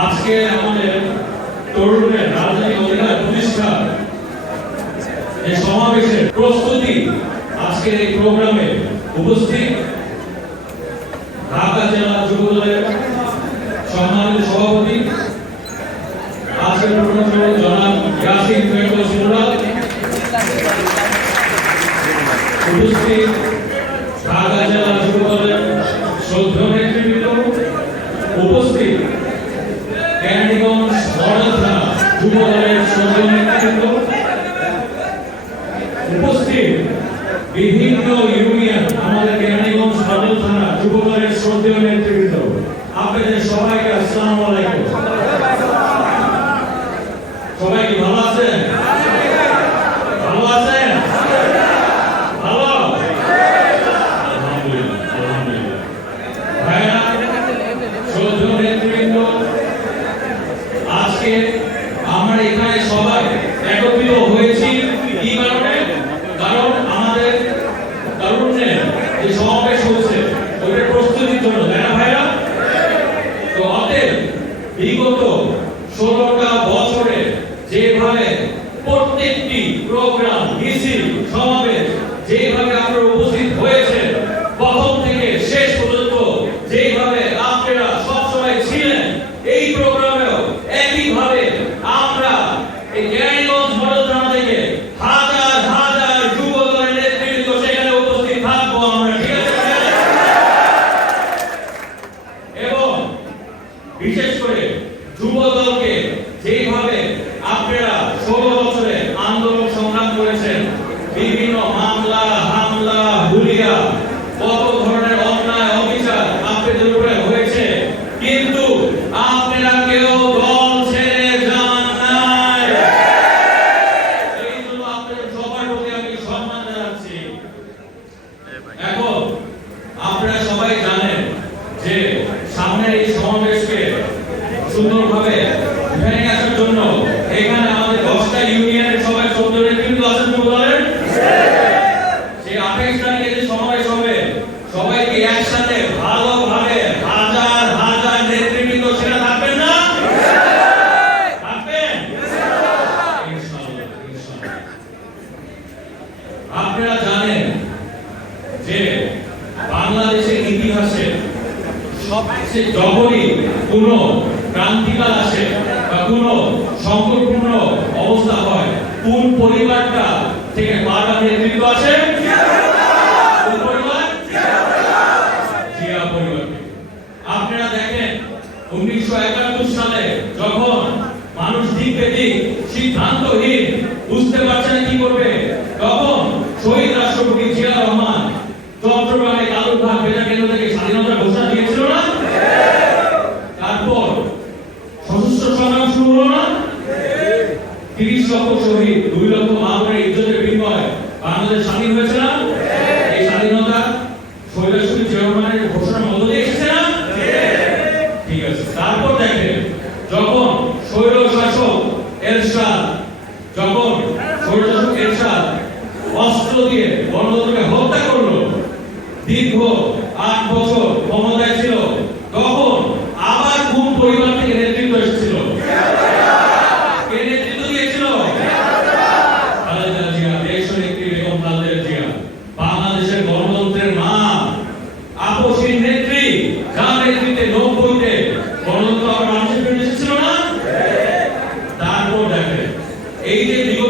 আজকে আমাদের তরুণের রাজনীতি অধিকার প্রতিষ্ঠা এই সমাবেশের প্রস্তুতি আজকের এই প্রোগ্রামে উপস্থিত বিগত ষোলোটা বছরে যেভাবে প্রত্যেকটি প্রোগ্রাম মিছিল সমাজ সে যখনই কোনো ক্রান্তিকাল তিরিশ লক্ষ শহীদ, দুই লক্ষ ইজ্জতের বাংলাদেশ স্বাধীন হয়েছে না? এই স্বাধীনতা চেয়ারম্যানের ঘোষণার মধ্য দিয়ে এসেছে না? ঠিক আছে। তারপর দেখেন, যখন শৈল শাসক এরশাদ যখন শৈল শাসক এরশাদ অস্ত্র দিয়ে গণতন্ত্রকে হত্যা করল, দীর্ঘ আট বছর Hey.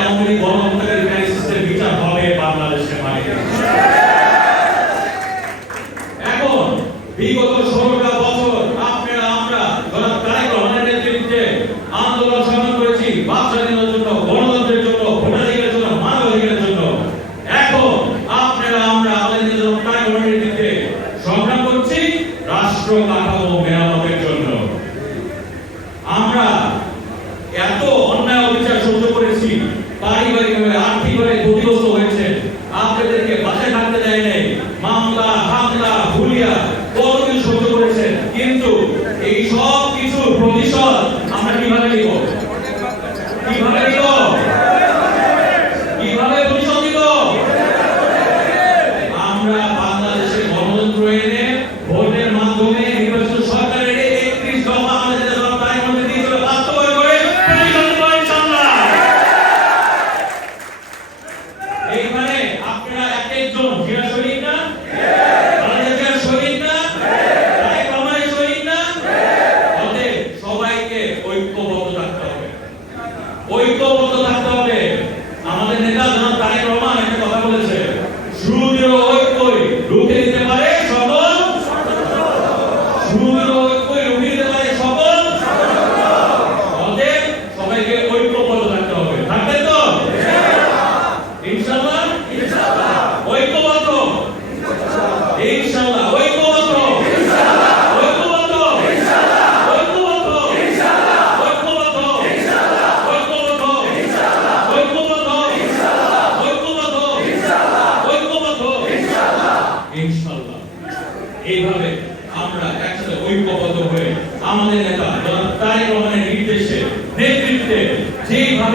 ช่วยล้างอารมณ์ আমাদেরকে ঐক্যবদ্ধ থাকতে হবে। ঐক্যবদ্ধ থাকতে হবে। আমাদের নেতা জনতা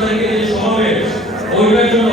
তারিখে যে সমাবেশ ওইটার জন্য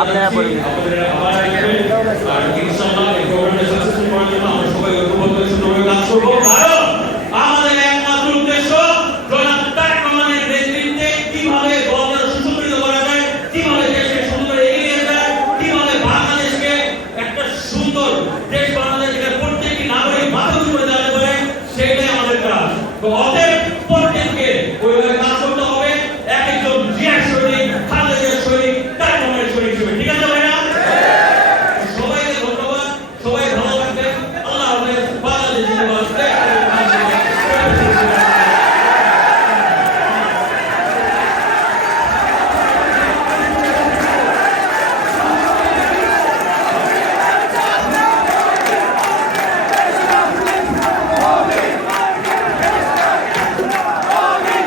আপনারা হ্যাঁ বলুন। আর ইনশাআল্লাহ এই গভর্নমেন্ট সাকসেসফুল করার জন্য আমরা সবাই ঐক্যবদ্ধ হয়ে কাজ করব।